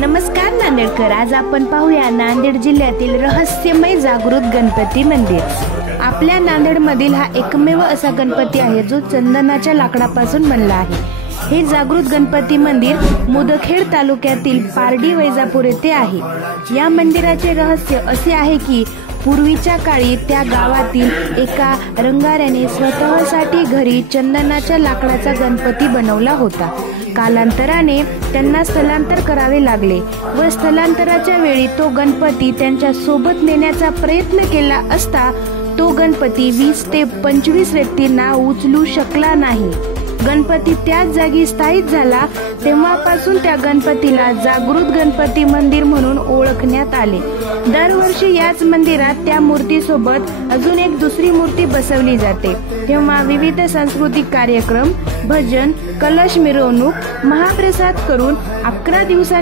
नमस्कार नांदेडकर, आज आपण पाहूया नांदेड जिल्ह्यातील रहस्यमय जागृत गणपती मंदिर। आपल्या नांदेडमधील हा एकमेव असा गणपती आहे जो चंदनाच्या लाकडापासून बनला आहे। हे जागृत गणपती मंदिर मुदखेड तालुक्यातील पारडी वैजापूर येथे आहे। या मंदिराचे रहस्य असे आहे की पूर्वीच्या काळी त्या गावातील एका रंगाऱ्याने स्वतःसाठी घरी चंदनाच्या लाकडाचा गणपती बनवला होता। कालांतराने त्यांना स्थलांतर करावे लागले व स्थलांतराच्या वेळी तो गणपती त्यांच्या सोबत नेण्याचा प्रयत्न केला असता तो गणपती 20 ते 25 व्यक्तींना उचलू शकला नाही। गणपती त्याच जागी स्थायिक झाला। तेव्हापासून त्या गणपतीला जागृत गणपती मंदिर म्हणून ओळखण्यात आले। दरवर्षी याच मंदिरात त्या मूर्तीसोबत अजून एक दुसरी मूर्ती बसवली जाते। तेव्हा विविध सांस्कृतिक कार्यक्रम, भजन, कलश मिरवणूक, महाप्रसाद करून 11 दिवसांनी